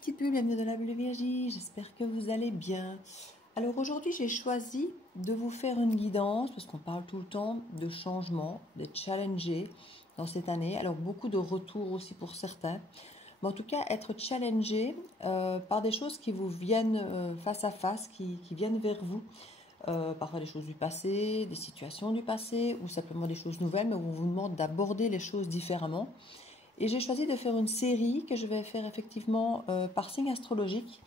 petites bulles, bienvenue dans la bulle Viergie, j'espère que vous allez bien. Alors aujourd'hui j'ai choisi de vous faire une guidance, parce qu'on parle tout le temps de changement, de challenger dans cette année. Alors beaucoup de retours aussi pour certains, mais en tout cas être challengé par des choses qui vous viennent face à face, qui viennent vers vous. Parfois des choses du passé, des situations du passé, ou simplement des choses nouvelles, mais où on vous demande d'aborder les choses différemment. Et j'ai choisi de faire une série que je vais faire effectivement par signe astrologique.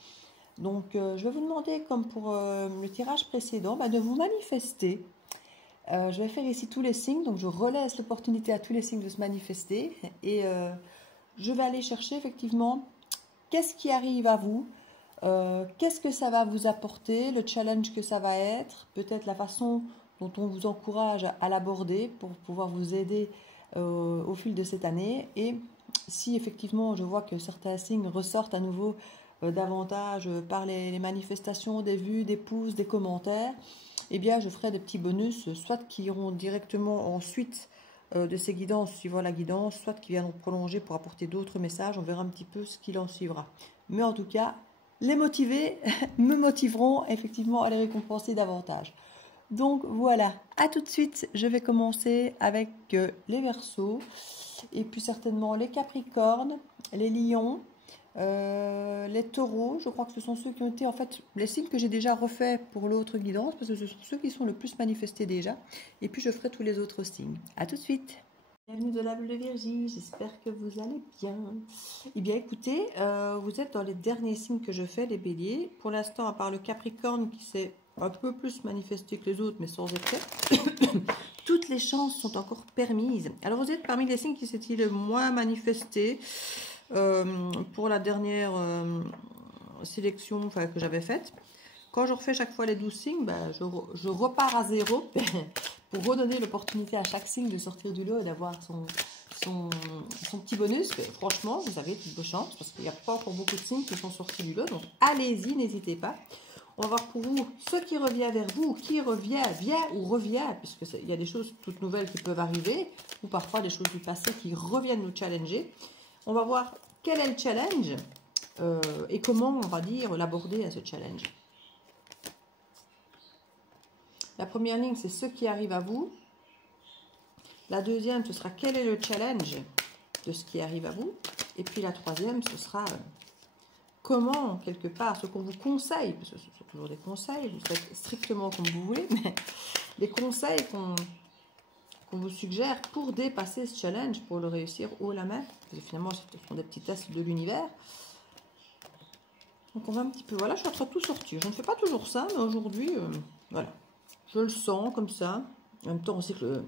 Donc je vais vous demander, comme pour le tirage précédent, de vous manifester. Je vais faire ici tous les signes, donc je relaisse l'opportunité à tous les signes de se manifester. Et je vais aller chercher effectivement qu'est-ce qui arrive à vous, qu'est-ce que ça va vous apporter, le challenge que ça va être, peut-être la façon dont on vous encourage à l'aborder pour pouvoir vous aider au fil de cette année. Et si effectivement je vois que certains signes ressortent à nouveau davantage par les manifestations, des vues, des pouces, des commentaires, eh bien je ferai des petits bonus, soit qui iront directement ensuite de ces guidances suivant la guidance, soit qui viendront prolonger pour apporter d'autres messages. On verra un petit peu ce qu'il en suivra. Mais en tout cas, les motivés me motiveront effectivement à les récompenser davantage. Donc voilà, à tout de suite. Je vais commencer avec les Verseaux et puis certainement les Capricornes, les Lions, les Taureaux. Je crois que ce sont ceux qui ont été en fait les signes que j'ai déjà refaits pour l'autre guidance, parce que ce sont ceux qui sont le plus manifestés déjà. Et puis je ferai tous les autres signes. À tout de suite. Bienvenue dans la bulle de Viergie, j'espère que vous allez bien. Eh bien écoutez, vous êtes dans les derniers signes que je fais, les béliers. Pour l'instant, à part le Capricorne qui s'est un peu plus manifesté que les autres, mais sans effet, toutes les chances sont encore permises. Alors vous êtes parmi les signes qui s'étaient le moins manifestés pour la dernière sélection que j'avais faite. Quand je refais chaque fois les 12 signes, je repars à zéro pour redonner l'opportunité à chaque signe de sortir du lot et d'avoir son petit bonus. Mais franchement, vous avez toutes vos chances parce qu'il n'y a pas encore beaucoup de signes qui sont sortis du lot. Donc allez-y, n'hésitez pas. On va voir pour vous ce qui revient vers vous, qui revient, vient ou revient, puisqu'il y a des choses toutes nouvelles qui peuvent arriver, ou parfois des choses du passé qui reviennent nous challenger. On va voir quel est le challenge et comment, on va dire, l'aborder à ce challenge. La première ligne, c'est ce qui arrive à vous. La deuxième, ce sera quel est le challenge de ce qui arrive à vous. Et puis la troisième, ce sera comment, quelque part, ce qu'on vous conseille, parce que ce sont toujours des conseils, vous faites strictement comme vous voulez, mais les conseils qu'on vous suggère pour dépasser ce challenge, pour le réussir haut la main. Parce que finalement, ce sont des petits tests de l'univers. Donc on va un petit peu, voilà, je suis en train de tout sortir. Je ne fais pas toujours ça, mais aujourd'hui, voilà. Je le sens comme ça. En même temps, on sait que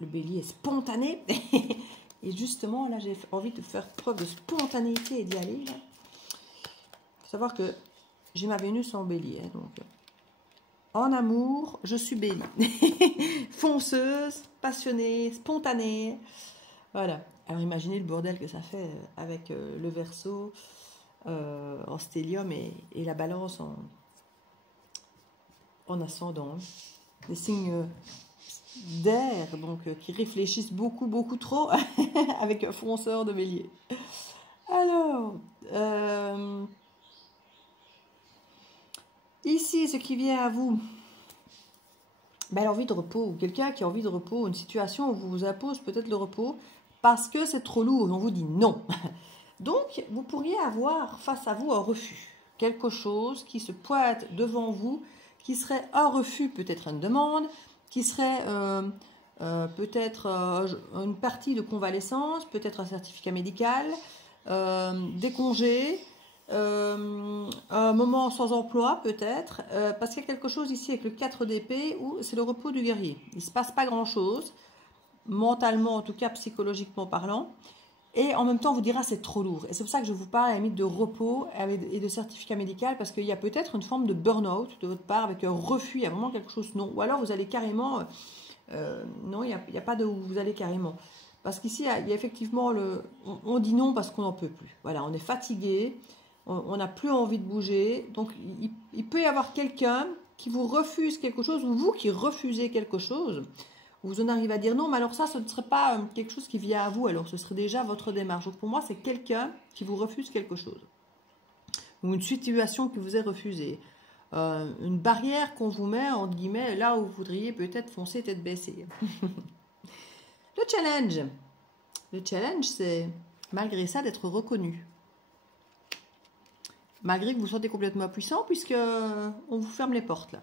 le bélier est spontané. Et justement, là, j'ai envie de faire preuve de spontanéité et d'y aller. Il faut savoir que j'ai ma Vénus en bélier. Donc, en amour, je suis bélier. Fonceuse, passionnée, spontanée. Voilà. Alors, imaginez le bordel que ça fait avec le Verseau en stélium et la balance en ascendant. Des signes d'air, donc qui réfléchissent beaucoup, beaucoup trop avec un fonceur de bélier. Alors, ici, ce qui vient à vous, l'envie de repos, ou quelqu'un qui a envie de repos, une situation où vous vous impose peut-être le repos parce que c'est trop lourd et on vous dit non. Donc, vous pourriez avoir face à vous un refus, quelque chose qui se pointe devant vous, qui serait un refus, peut-être une demande, qui serait peut-être une partie de convalescence, peut-être un certificat médical, des congés, un moment sans emploi peut-être, parce qu'il y a quelque chose ici avec le 4 d'épée où c'est le repos du guerrier. Il ne se passe pas grand-chose, mentalement en tout cas, psychologiquement parlant. Et en même temps, on vous dira c'est trop lourd. Et c'est pour ça que je vous parle à la limite de repos et de certificat médical, parce qu'il y a peut-être une forme de burn-out de votre part, avec un refus, il y a vraiment quelque chose, non. Ou alors vous allez carrément, non, il n'y a pas de où vous allez carrément. Parce qu'ici, il y a effectivement, on dit non parce qu'on n'en peut plus. Voilà, on est fatigué, on n'a plus envie de bouger. Donc, il peut y avoir quelqu'un qui vous refuse quelque chose, ou vous qui refusez quelque chose. Vous en arrivez à dire non, mais alors ça, ce ne serait pas quelque chose qui vient à vous, alors ce serait déjà votre démarche. Donc pour moi, c'est quelqu'un qui vous refuse quelque chose. ou une situation qui vous est refusée, une barrière qu'on vous met, entre guillemets, là où vous voudriez peut-être foncer tête baissée. Le challenge. Le challenge, c'est malgré ça d'être reconnu. Malgré que vous vous sentez complètement impuissant, puisque on vous ferme les portes là.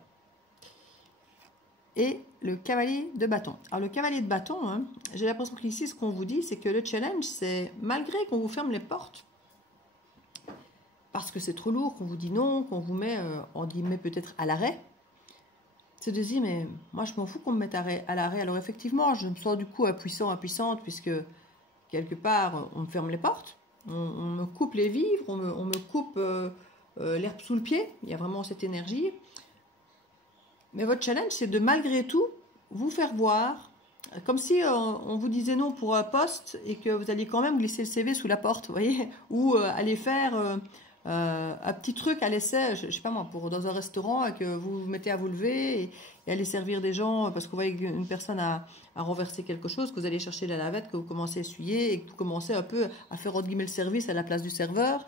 Et le cavalier de bâton. Alors le cavalier de bâton, hein, j'ai l'impression qu'ici ce qu'on vous dit, c'est que le challenge, c'est malgré qu'on vous ferme les portes, parce que c'est trop lourd, qu'on vous dit non, qu'on vous met, on dit mais peut-être à l'arrêt, c'est de dire mais moi je m'en fous qu'on me mette à l'arrêt. Alors effectivement, je me sens du coup impuissante, puisque quelque part on me ferme les portes, on me coupe les vivres, on me coupe l'herbe sous le pied, il y a vraiment cette énergie. Mais votre challenge, c'est de malgré tout vous faire voir, comme si on vous disait non pour un poste et que vous alliez quand même glisser le CV sous la porte, vous voyez, ou aller faire un petit truc à l'essai, je sais pas moi, dans un restaurant et que vous vous mettez à vous lever et aller servir des gens parce que vous voyez qu'une personne a renversé quelque chose, que vous allez chercher la lavette, que vous commencez à essuyer et que vous commencez un peu à faire entre guillemets le service à la place du serveur.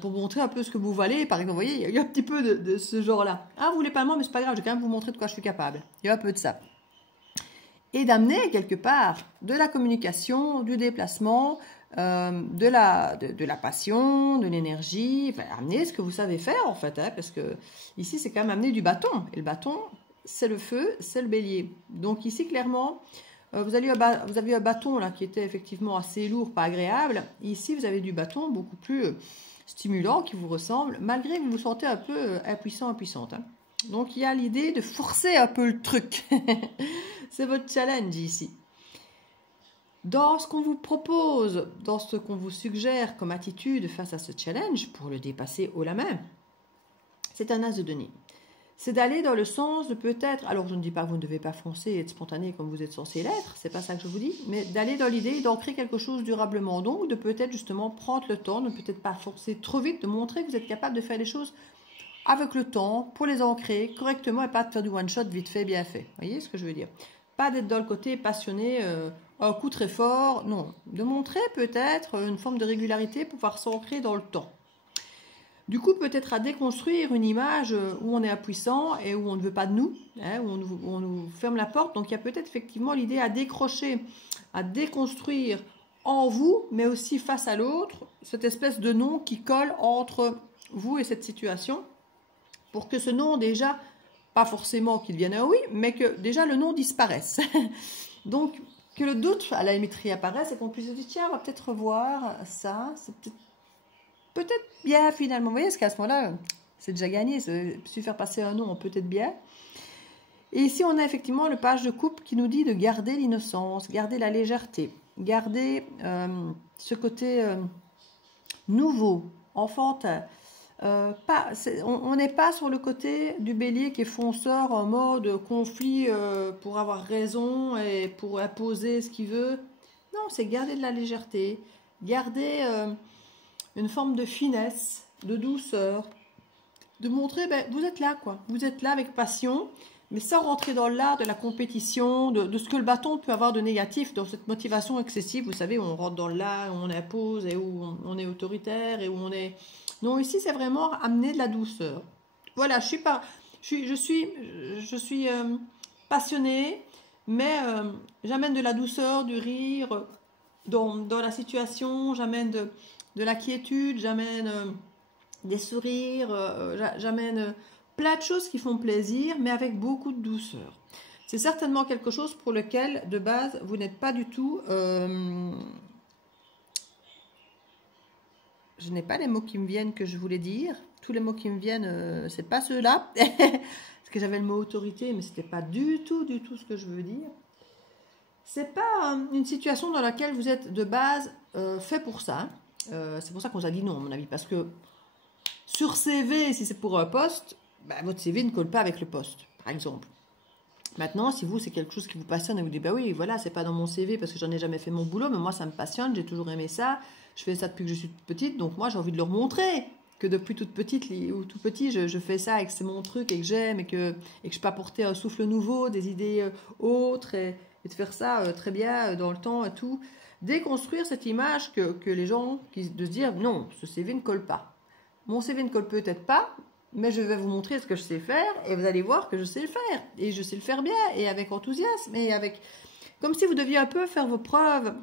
Pour montrer un peu ce que vous valez, par exemple, vous voyez, il y a un petit peu de ce genre-là. Ah, vous voulez pas le moi, mais c'est pas grave, je vais quand même vous montrer de quoi je suis capable. Il y a un peu de ça. Et d'amener quelque part de la communication, du déplacement, de la passion, de l'énergie, enfin, amener ce que vous savez faire en fait, hein, parce que ici c'est quand même amener du bâton, et le bâton c'est le feu, c'est le bélier. Donc ici clairement, vous avez eu un bâton là qui était effectivement assez lourd, pas agréable. Ici, vous avez du bâton beaucoup plus stimulant qui vous ressemble, malgré que vous vous sentez un peu impuissante. Hein. Donc, il y a l'idée de forcer un peu le truc. C'est votre challenge ici. Dans ce qu'on vous propose, dans ce qu'on vous suggère comme attitude face à ce challenge, pour le dépasser haut la main, c'est un as de denier. C'est d'aller dans le sens de peut-être, alors je ne dis pas que vous ne devez pas foncer et être spontané comme vous êtes censé l'être, c'est pas ça que je vous dis, mais d'aller dans l'idée d'ancrer quelque chose durablement, donc de peut-être justement prendre le temps, de peut-être pas forcer trop vite, de montrer que vous êtes capable de faire les choses avec le temps, pour les ancrer correctement et pas de faire du one-shot vite fait, bien fait. Vous voyez ce que je veux dire? Pas d'être dans le côté passionné, un coup très fort, non. De montrer peut-être une forme de régularité pour pouvoir s'ancrer dans le temps. Du coup, peut-être à déconstruire une image où on est impuissant et où on ne veut pas de nous, hein, où on nous ferme la porte. Donc, il y a peut-être effectivement l'idée à décrocher, à déconstruire en vous, mais aussi face à l'autre, cette espèce de non qui colle entre vous et cette situation, pour que ce non déjà, pas forcément qu'il devienne un oui, mais que déjà le non disparaisse. Donc, que le doute à la limite réapparaisse et qu'on puisse se dire, tiens, on va peut-être revoir ça, c'est peut-être bien finalement. Vous voyez, parce qu'à ce moment-là, c'est déjà gagné. Si faire passer un nom, on peut être bien. Et ici, on a effectivement le page de coupe qui nous dit de garder l'innocence, garder la légèreté, garder ce côté nouveau, enfantin. On n'est pas sur le côté du bélier qui est fonceur en mode conflit pour avoir raison et pour imposer ce qu'il veut. Non, c'est garder de la légèreté, garder une forme de finesse, de douceur, de montrer, ben, vous êtes là, quoi. Vous êtes là avec passion, mais sans rentrer dans l'art de la compétition, de ce que le bâton peut avoir de négatif, dans cette motivation excessive, vous savez, où on rentre dans l'art, où on impose, et où on est autoritaire, et où on est... Non, ici, c'est vraiment amener de la douceur. Voilà, je suis passionnée, mais j'amène de la douceur, du rire dans la situation, j'amène de la quiétude, j'amène des sourires, j'amène plein de choses qui font plaisir, mais avec beaucoup de douceur. C'est certainement quelque chose pour lequel, de base, vous n'êtes pas du tout... Je n'ai pas les mots qui me viennent que je voulais dire. Tous les mots qui me viennent, c'est pas ceux-là. Parce que j'avais le mot autorité, mais c'était pas du tout ce que je veux dire. C'est pas une situation dans laquelle vous êtes de base fait pour ça. C'est pour ça qu'on vous a dit non, à mon avis. Parce que sur CV, si c'est pour un poste, bah, votre CV ne colle pas avec le poste, par exemple. Maintenant, si vous, c'est quelque chose qui vous passionne et vous dites, bah oui, voilà, c'est pas dans mon CV parce que j'en ai jamais fait mon boulot, mais moi, ça me passionne, j'ai toujours aimé ça. Je fais ça depuis que je suis toute petite, donc moi, j'ai envie de leur montrer que depuis toute petite ou tout petit, je fais ça et que c'est mon truc et que j'aime et que je peux apporter un souffle nouveau, des idées autres et de faire ça très bien dans le temps et tout. Déconstruire cette image que les gens, de se dire, non, ce CV ne colle pas. mon CV ne colle peut-être pas, mais je vais vous montrer ce que je sais faire et vous allez voir que je sais le faire. Et je sais le faire bien et avec enthousiasme et avec... Comme si vous deviez un peu faire vos preuves,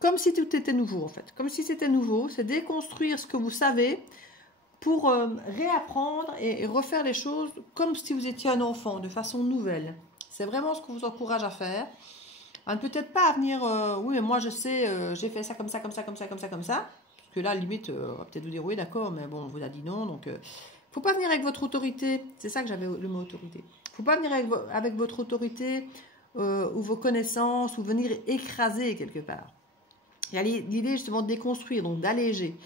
comme si tout était nouveau en fait. Comme si c'était nouveau, c'est déconstruire ce que vous savez pour réapprendre et refaire les choses comme si vous étiez un enfant, de façon nouvelle. C'est vraiment ce que je vous encourage à faire. Peut-être pas à venir, oui, mais moi je sais, j'ai fait ça comme ça, comme ça, comme ça, comme ça, comme ça. Parce que là, limite, on va peut-être vous dire oui, d'accord, mais bon, on vous a dit non. Donc, faut pas venir avec votre autorité. C'est ça que j'avais le mot autorité. Faut pas venir avec votre autorité ou vos connaissances ou venir écraser quelque part. Il y a l'idée justement de déconstruire, donc d'alléger.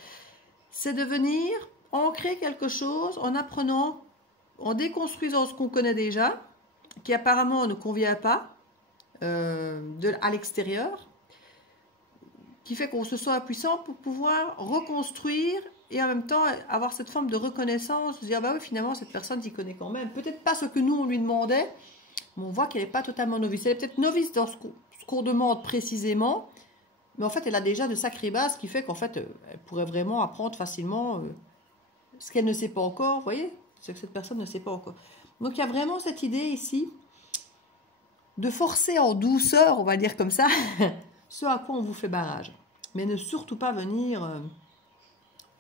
C'est de venir ancrer quelque chose en apprenant, en déconstruisant ce qu'on connaît déjà, qui apparemment ne convient pas à l'extérieur, qui fait qu'on se sent impuissant pour pouvoir reconstruire et en même temps avoir cette forme de reconnaissance, se dire bah oui, finalement cette personne s'y connaît quand même, peut-être pas ce que nous on lui demandait, mais on voit qu'elle n'est pas totalement novice, elle est peut-être novice dans ce qu'on demande précisément, mais en fait elle a déjà de sacrées bases, qui fait qu'en fait elle pourrait vraiment apprendre facilement ce qu'elle ne sait pas encore, vous voyez, ce que cette personne ne sait pas encore. Donc il y a vraiment cette idée ici de forcer en douceur, on va dire comme ça, ce à quoi on vous fait barrage. Mais ne surtout pas venir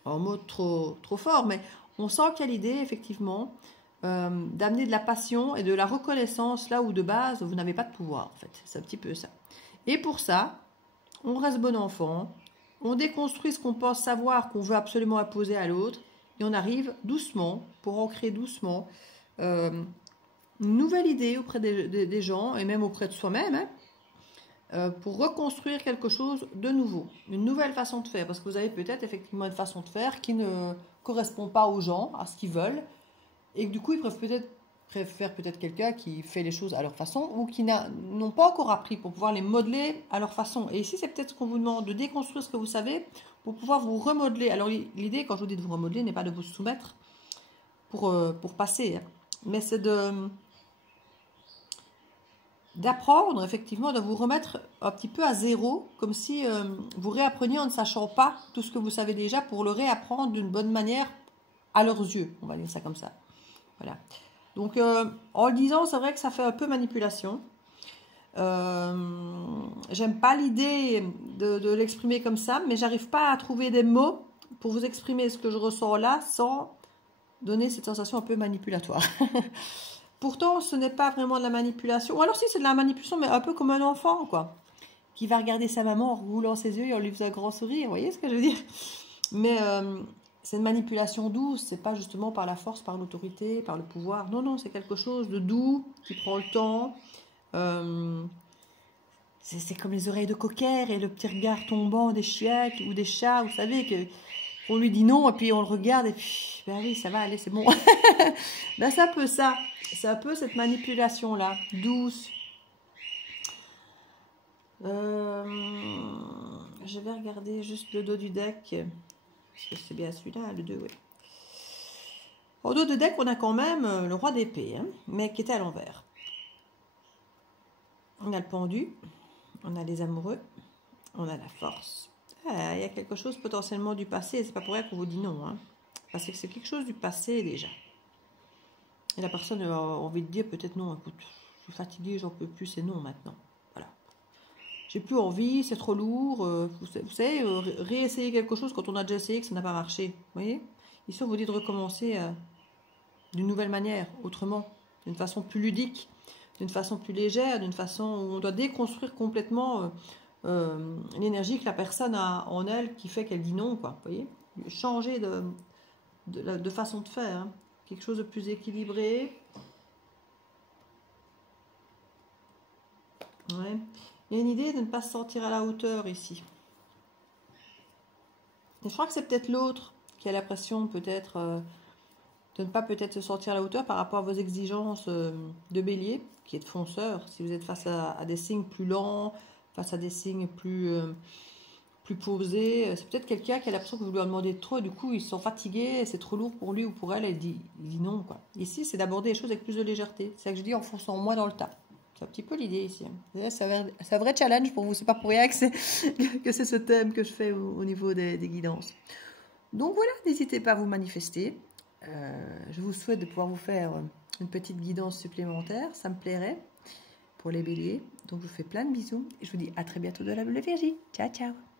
en mode trop fort, mais on sent qu'il y a l'idée, effectivement, d'amener de la passion et de la reconnaissance là où de base, vous n'avez pas de pouvoir, en fait. C'est un petit peu ça. Et pour ça, on reste bon enfant, on déconstruit ce qu'on pense savoir, qu'on veut absolument imposer à l'autre, et on arrive doucement, pour ancrer doucement, une nouvelle idée auprès des gens, et même auprès de soi-même, hein, pour reconstruire quelque chose de nouveau, une nouvelle façon de faire, parce que vous avez peut-être effectivement une façon de faire qui ne correspond pas aux gens, à ce qu'ils veulent, et que du coup ils préfèrent peut-être quelqu'un qui fait les choses à leur façon, ou qui n'ont pas encore appris pour pouvoir les modeler à leur façon. Et ici c'est peut-être ce qu'on vous demande, de déconstruire ce que vous savez, pour pouvoir vous remodeler. Alors l'idée, quand je vous dis de vous remodeler, n'est pas de vous soumettre pour passer, hein, mais c'est d'apprendre, effectivement, de vous remettre un petit peu à zéro, comme si vous réappreniez en ne sachant pas tout ce que vous savez déjà, pour le réapprendre d'une bonne manière à leurs yeux, on va dire ça comme ça. Voilà. Donc, en le disant, c'est vrai que ça fait un peu manipulation. J'aime pas l'idée de l'exprimer comme ça, mais j'arrive pas à trouver des mots pour vous exprimer ce que je ressens là, sans donner cette sensation un peu manipulatoire. Pourtant, ce n'est pas vraiment de la manipulation. Ou alors si, c'est de la manipulation, mais un peu comme un enfant, quoi. Qui va regarder sa maman en roulant ses yeux et en lui faisant un grand sourire. Vous voyez ce que je veux dire? Mais c'est une manipulation douce. C'est pas justement par la force, par l'autorité, par le pouvoir. Non, non, c'est quelque chose de doux, qui prend le temps. C'est comme les oreilles de cocker et le petit regard tombant des chiens ou des chats. Vous savez qu'on lui dit non et puis on le regarde et puis, ben oui, ça va aller, c'est bon. Ben c'est un peu ça. C'est un peu cette manipulation-là, douce. Je vais regarder juste le dos du deck. Parce que c'est bien celui-là, le 2, oui. Au dos du deck, on a quand même le roi d'épée, hein, mais qui était à l'envers. On a le pendu, on a les amoureux, on a la force. Ah, il y a quelque chose potentiellement du passé, c'est pas pour rien qu'on vous dit non, hein, parce que c'est quelque chose du passé déjà. Et la personne a envie de dire peut-être non, écoute, je suis fatiguée, j'en peux plus, c'est non maintenant. Voilà. J'ai plus envie, c'est trop lourd. Vous savez, réessayer quelque chose quand on a déjà essayé que ça n'a pas marché. Vous voyez? Ici, on vous dit de recommencer d'une nouvelle manière, autrement, d'une façon plus ludique, d'une façon plus légère, d'une façon où on doit déconstruire complètement l'énergie que la personne a en elle qui fait qu'elle dit non, quoi. Vous voyez? Changer de façon de faire, hein. Quelque chose de plus équilibré. Ouais. Il y a une idée de ne pas se sentir à la hauteur ici. Et je crois que c'est peut-être l'autre qui a l'impression peut-être de ne pas peut-être se sentir à la hauteur par rapport à vos exigences de bélier, qui est de fonceur. Si vous êtes face à des signes plus lents, face à des signes plus posés, c'est peut-être quelqu'un qui a l'impression que vous lui en demandez trop et du coup ils sont fatigués, c'est trop lourd pour lui ou pour elle, il dit non, quoi. Ici, c'est d'aborder les choses avec plus de légèreté. C'est ça que je dis, en fonçant moins dans le tas. C'est un petit peu l'idée ici. C'est un vrai challenge pour vous. C'est pas pour rien que c'est ce thème que je fais au niveau des guidances. Donc voilà, n'hésitez pas à vous manifester. Je vous souhaite de pouvoir vous faire une petite guidance supplémentaire, ça me plairait, pour les béliers. Donc je vous fais plein de bisous et je vous dis à très bientôt de la Bulle de Viergie. Ciao, ciao!